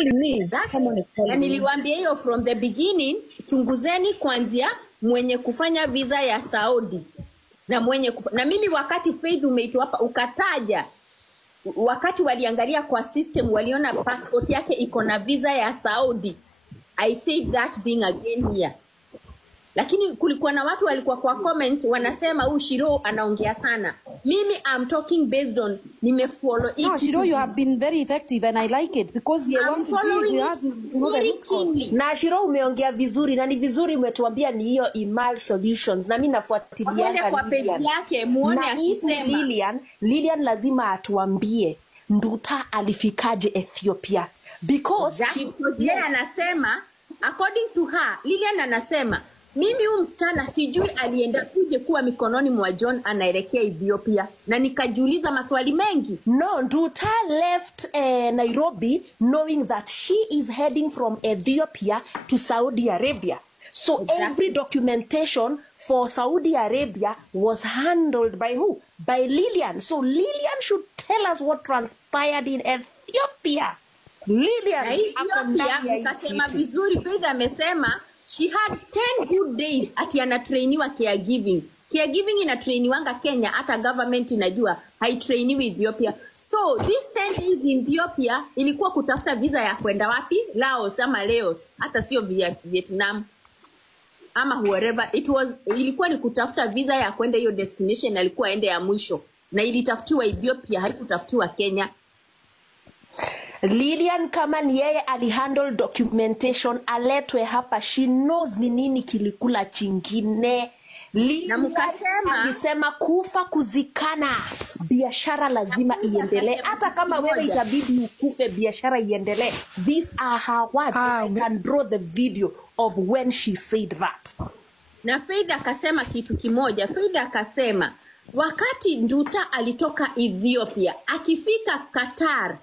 Exactly. Na niliwaambia hiyo from the beginning, chunguzeni kwanzia mwenye kufanya visa ya Saudi na mwenye na mimi wakati Faith umeitwa hapa ukataja wakati waliangalia kwa system waliona passport yake iko na visa ya Saudi. I said that thing again here. Lakini kulikuwa na watu walikuwa kwa comment wanasema Shiro anaongea sana. Mimi I'm talking based on nimefollow it. No, Shiro, you have been very effective and I like it because we want to do na Shiro umeongea vizuri na ni vizuri umetuambia ni hiyo Imal Solutions na mimi nafuatilia kwa page yake muone akisema Lilian lazima atuambie Nduta alifikaje Ethiopia because yeye anasema according to her Lilian anasema mimi huyu msichana sijui alienda kuje kuwa mikononi mwa John anaelekea Ethiopia na nikajiuliza maswali mengi. No, Nduta left Nairobi knowing that she is heading from Ethiopia to Saudi Arabia. So every documentation for Saudi Arabia was handled by who? By Lilian. So Lilian should tell us what transpired in Ethiopia. Lilian akasema vizuri. Faith amesema she had 10 good days ati anatrainiwa caregiving. Caregiving inatrainiwanga Kenya, hata government inajua haitrainiwi Ethiopia. So this 10 days in Ethiopia ilikuwa kutafuta visa ya kwenda wapi? Laos ama Laos, hata sio Vietnam ama wherever it was. Ilikuwa ni kutafuta visa ya kwenda hiyo destination alikuwa ende ya mwisho, na ilitafutiwa Ethiopia, haikutafutiwa Kenya. Lilian kama ni yeye alihandle documentation aletwe hapa. She knows ni nini kilikula chingine. Lilian alisema kufa kuzikana, biashara lazima iendelee. Hata kama wewe itabidi ukufe, biashara iendelee. These are her words. I can draw the video of when she said that. Na Faith akasema kitu kimoja. Faith akasema wakati Nduta alitoka Ethiopia akifika Qatar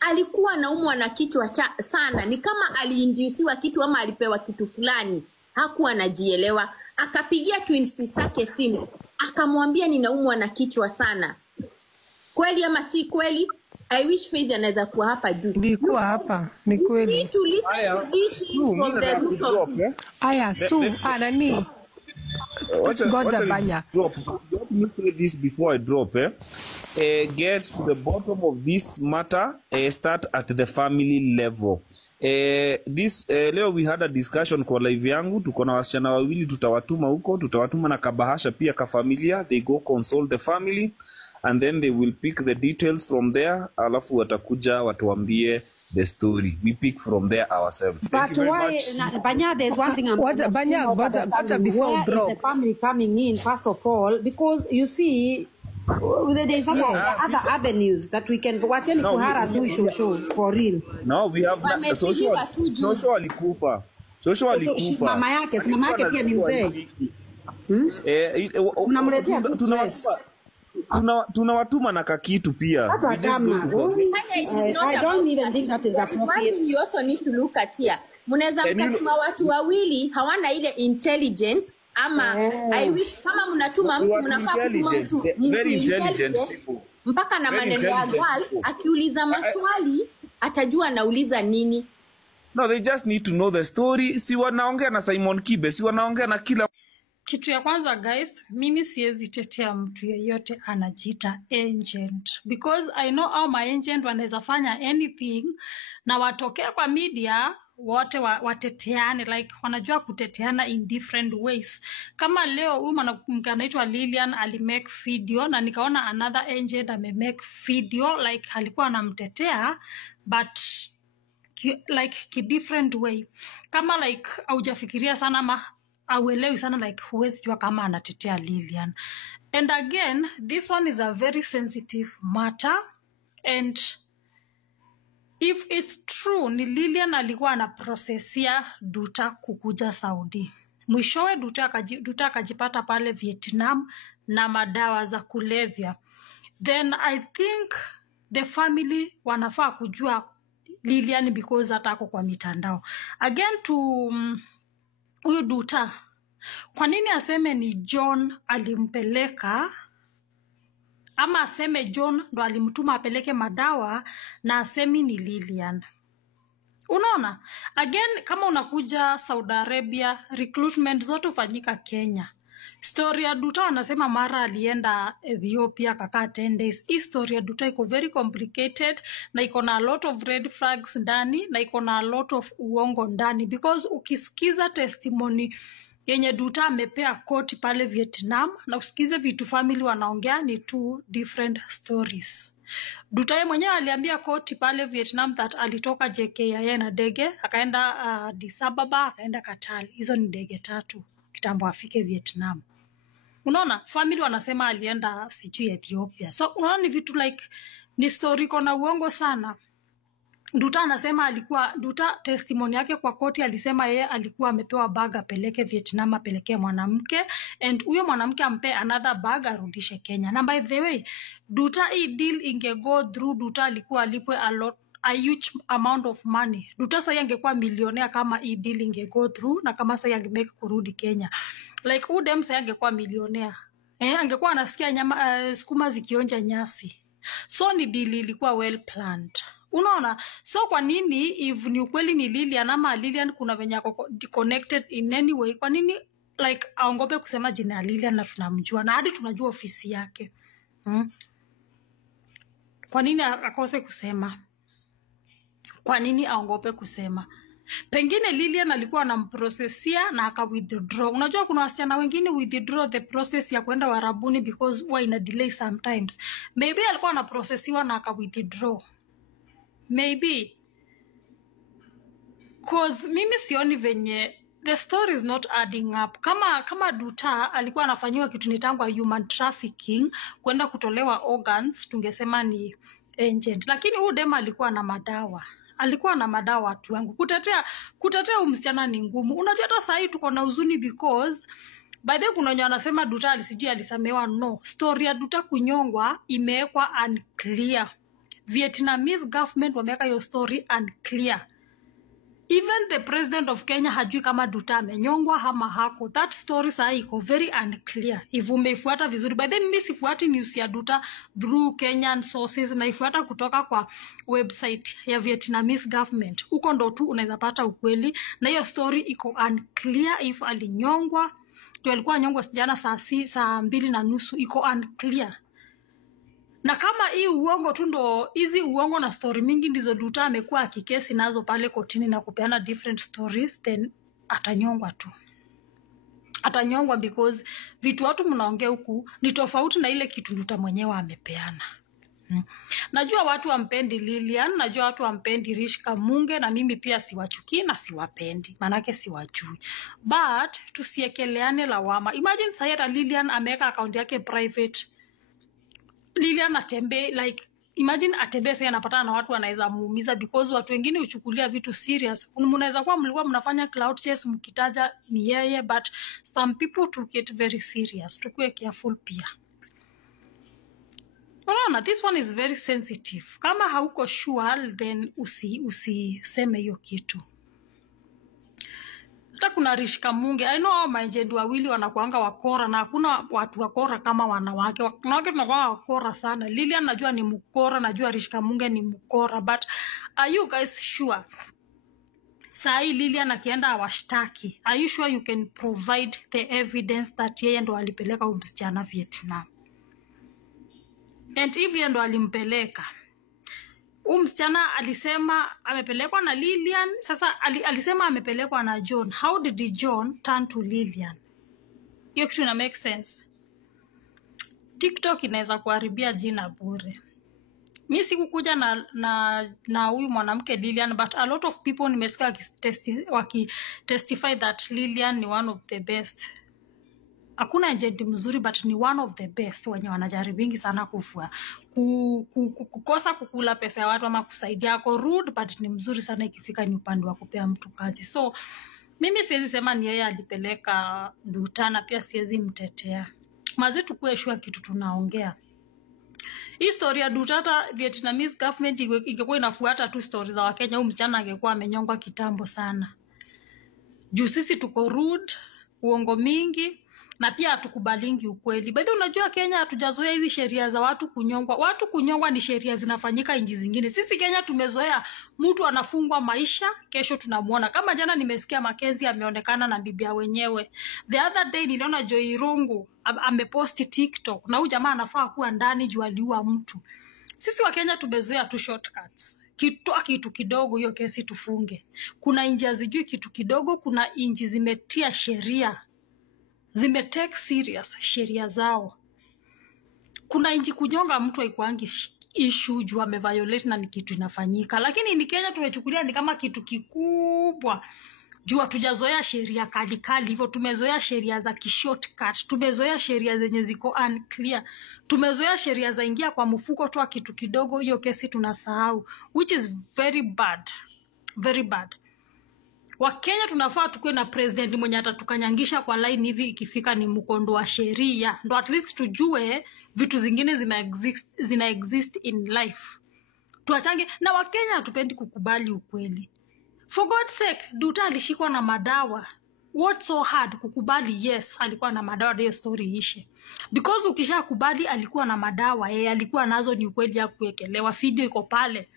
alikuwa anaumwa na kichwa sana, ni kama aliindusiwa kitu ama alipewa kitu fulani, hakuwa anajielewa. Akapigia twin sister yake simu akamwambia ninaumwa na kichwa sana. Kweli ama si kweli? I wish Faith anaweza kuwa hapa juu. Nilikuwa hapa, ni kweli. Aya, nani? Goja banya. Let me say this before I drop. Get to the bottom of this matter. Start at the family level. Leo we had a discussion kwa live yangu. Tuko na wasichana wawili, tutawatuma huko, tutawatuma na kabahasha pia ka familia. They go consult the family and then they will pick the details from there. Alafu watakuja watuambie the story. We pick from there ourselves. But why, Banya, there's one thing Banya, before drop. The family coming in, first of all, because you see, there's other avenues that we can watch any kuhara show for real. No, we have social alikufa. Social alikufa. Mama yake pia ni mzee. Unamletea tunawatuma na kakitu pia. I don't even think that is appropriate. You also need to look at here. Munaweza mkatuma watu wawili hawana ile intelligence ama I wish kama mnatuma mtu mnafaa kutuma mtu very intelligent people. Mpaka na maneno ya girls akiuliza maswali atajua anauliza nini. No, they just need to know the story. Si wanaongea na Simon Kibe, si wanaongea na kila kitu ya kwanza guys, mimi siwezi tetea mtu yeyote anajiita agent, because I know how my agent wanaweza fanya anything na watokea kwa media wote wateteane, like wanajua kuteteana in different ways. Kama leo huyu mwanamke anaitwa Lilian alimake video na nikaona another agent amemake video like alikuwa anamtetea but like different way. Kama like haujafikiria sana ama auelewi sana, like huwezi jua kama anatetea Lilian. And again, this one is a very sensitive matter, and if it's true ni Lilian alikuwa anaprosesia Nduta kukuja Saudi, mwishowe Nduta akajipata pale Vietnam na madawa za kulevya, then I think the family wanafaa kujua Lilian because atako kwa mitandao. Again to huyu Nduta, kwa nini aseme ni John alimpeleka, ama aseme John ndo alimtuma apeleke madawa na asemi ni Lilian? Unaona? Again, kama unakuja Saudi Arabia, recruitment zote hufanyika Kenya. Story ya Duta wanasema mara alienda Ethiopia kakaa 10 days. Hii story ya Duta iko very complicated na iko na a lot of red flags ndani na iko na a lot of uongo ndani, because ukisikiza testimony yenye Duta amepea koti pale Vietnam na usikize vitu family wanaongea ni two different stories. Duta yeye mwenyewe aliambia koti pale Vietnam that alitoka JKIA na ndege akaenda Addis Ababa akaenda Katali. Hizo ni ndege 3 kitambo afike Vietnam. Unaona, family wanasema alienda sijui Ethiopia. So unaona ni vitu like ni story kona uongo sana. Duta anasema Duta testimony yake kwa koti alisema yeye alikuwa amepewa bag apeleke Vietnam apeleke mwanamke, and huyo mwanamke ampe another bag arudishe Kenya. Na by the way, Duta hii deal inge go through, Duta alikuwa alipwe a huge amount of money. Duta sasa angekuwa millionaire kama hii deal inge go through na kama sasa angemake kurudi Kenya. Like udem sasa angekuwa millionaire. Angekuwa anasikia nyama sukuma zikionja nyasi. So ni deal ilikuwa well planned. Unaona? So kwa nini if ni ukweli ni Lilian ama Lilian kuna venye connected in any way, kwa nini like aongope kusema jina ya Lilian na tunamjua na hadi tunajua ofisi yake? Kwa nini akose kusema? Kwa nini aongope kusema? Pengine Lilian alikuwa anamprocessia na aka withdraw. Unajua kuna wasichana wengine withdraw the process ya kwenda Warabuni because huwa ina delay sometimes. Maybe alikuwa anaprocessiwa na aka withdraw. Maybe. Cause mimi sioni venye the story is not adding up. Kama Duta alikuwa anafanyiwa kitu nitangwa human trafficking, kwenda kutolewa organs, tungesema ni agent. Lakini huyu dema alikuwa na madawa. Alikuwa na madawa watu wangu. Kutetea umsichana ni ngumu. Unajua hata saa hii tuko na huzuni because by the way kuna wenye wanasema Duta alisijui alisamewa. No. Story ya Duta kunyongwa imewekwa unclear. Vietnamese government wameweka hiyo story unclear. Even the president of Kenya hajui kama Duta amenyongwa ama hako. That story saa iko very unclear. If umeifuata vizuri. By the way mimi sifuati news ya Duta through Kenyan sources na ifuata kutoka kwa website ya Vietnamese government. Huko ndo tu unaweza pata ukweli na hiyo story iko unclear if alinyongwa. Tu alikuwa nyongwa jana saa 2:30 iko unclear. Na kama hii uongo tu ndo hizi uongo na story mingi ndizo Duta amekuwa akikesi nazo pale kotini na kupeana different stories, then atanyongwa tu. Atanyongwa because vitu watu mnaongea huku ni tofauti na ile kitu Duta mwenyewe amepeana. Najua watu wampendi Lilian, najua watu wampendi Rish Kamunge na mimi pia siwachuki na siwapendi. Manake siwajui. But tusiekeleane lawama. Imagine sasa Lilian ameweka account yake private. Lilian atembe like imagine atembe sasa anapatana na watu wanaweza muumiza because watu wengine uchukulia vitu serious. Mnaweza kuwa mlikuwa mnafanya cloud chase mkitaja ni yeye, but some people took it very serious. Tukue careful pia. Unaona, this one is very sensitive. Kama hauko sure then usiseme hiyo kitu. Hata kuna Rish Kamunge. I know maagent wawili wanakuanga wakora na hakuna watu wakora kama wanawake. Wanawake tunakuwa wakora sana. Lilian najua ni mkora, najua Rish Kamunge ni mkora, but are you guys sure? Sai Lilian akienda awashtaki. Are you sure you can provide the evidence that yeye ndo alipeleka msichana Vietnam? And if yeye ndo alimpeleka, msichana alisema amepelekwa na Lilian, sasa alisema amepelekwa na John. How did John turn to Lilian? Hiyo kitu ina make sense. TikTok inaweza kuharibia jina bure. Mimi sikukuja na huyu mwanamke Lilian, but a lot of people nimesikia wakitestify that Lilian ni one of the best. Hakuna agent mzuri but ni one of the best wenye wanajaribingi sana kukosa kukula pesa ya watu ama kusaidia. Ako rude but ni mzuri sana ikifika ni upande wa kupea mtu kazi. So mimi siwezi sema ni yeye alipeleka Duta na pia siwezi mtetea. Maze tukue sure kitu tunaongea. Hii story ya Duta hata Vietnamese government ingekuwa inafuata tu story za Wakenya, huyu msichana angekuwa amenyongwa kitambo sana. Juu sisi tuko rude, uongo mingi, na pia hatukubalingi ukweli. By the way, unajua Kenya hatujazoea hizi sheria za watu kunyongwa. Watu kunyongwa ni sheria zinafanyika nchi zingine. Sisi Kenya tumezoea mtu anafungwa maisha, kesho tunamuona. Kama jana nimesikia Makenzi ameonekana na bibia wenyewe. The other day niliona Joy Irungu ameposti TikTok na huyu jamaa anafaa kuwa ndani juu aliua mtu. Sisi wa Kenya tumezoea tu shortcuts. Kitu kidogo hiyo kesi tufunge. Kuna inji hazijui kitu kidogo, kuna inji zimetia sheria. Take serious sheria zao. Kuna inji kunyonga mtu haikuangi issue juu ameviolate na ni kitu inafanyika. Lakini ni Kenya tumechukulia ni kama kitu kikubwa. Juu hatujazoea sheria kali hivyo, tumezoea sheria za shortcut, tumezoea sheria zenye ziko unclear, tumezoea sheria za ingia kwa mfuko toa kitu kidogo, hiyo kesi tunasahau, which is very bad, very bad. Wakenya tunafaa tukue na president mwenye atatukanyangisha kwa line hivi ikifika ni mkondo wa sheria, ndo at least tujue vitu zingine zina exist in life. Tuachange na Wakenya hatupendi kukubali ukweli. For God's sake, Duta alishikwa na madawa. What's so hard kukubali yes alikuwa na madawa ndio story ishe. Because ukisha kubali alikuwa na madawa, alikuwa nazo ni ukweli ya kuwekelewa, video iko pale.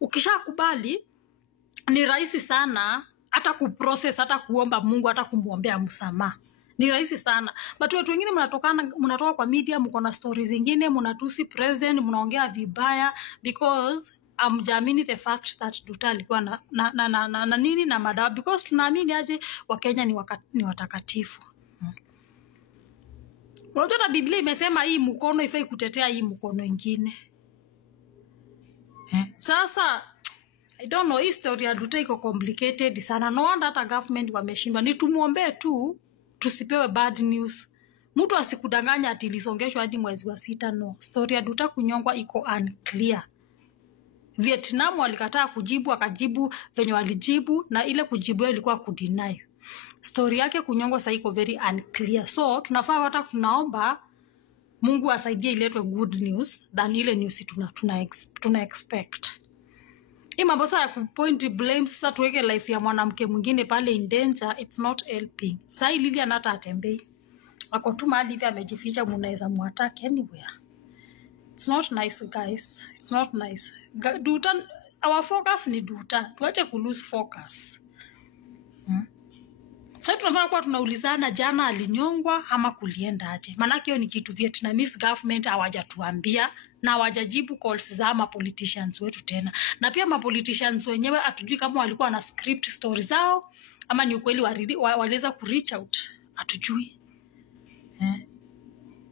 Ukisha kubali ni rahisi sana hata kuprocess, hata kuomba Mungu, hata kumuombea msamaha. Ni rahisi sana. But watu wengine mnatoka kwa media, mko na stories zingine, mnatusi president, mnaongea vibaya because amjamini the fact that Duta alikuwa na nini na madawa, because tunaamini aje Wakenya ni watakatifu. Unajua Biblia imesema hii mkono ifai kutetea hii mkono ingine. Sasa I don't know, hii story ya Duta iko complicated sana. No wonder hata government wameshindwa. Ni tumuombe tu tusipewe bad news. Mtu asikudanganya ati ilisongeshwa hadi mwezi wa 6. No, story ya Duta kunyongwa iko unclear. Vietnam walikataa kujibu, akajibu venye walijibu, na ile kujibu ilikuwa kudeny. Story yake kunyongwa sasa iko very unclear. So tunafaa hata tunaomba Mungu asaidie iletwe good news than ile news tuna expect. Hii mambo sasa ya kupoint blame sasa tuweke life ya mwanamke mwingine pale in danger, it's not helping. Sasa Lilian hata atembei. Ako tu mahali hivi amejificha, mnaweza muattack anywhere. It's not nice guys. It's not nice. Duta, our focus ni Duta. Tuache ku lose focus. Sasa tunafaa kuwa tunaulizana jana alinyongwa ama kulienda aje. Maana hiyo ni kitu Vietnamese government hawajatuambia na hawajajibu calls za ma politicians wetu tena. Na pia ma politicians wenyewe hatujui kama walikuwa na script stories zao ama ni ukweli waliweza ku reach out. Hatujui.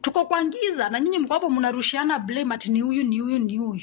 Tuko kwa giza na nyinyi mko hapo mnarushiana blame ati ni huyu.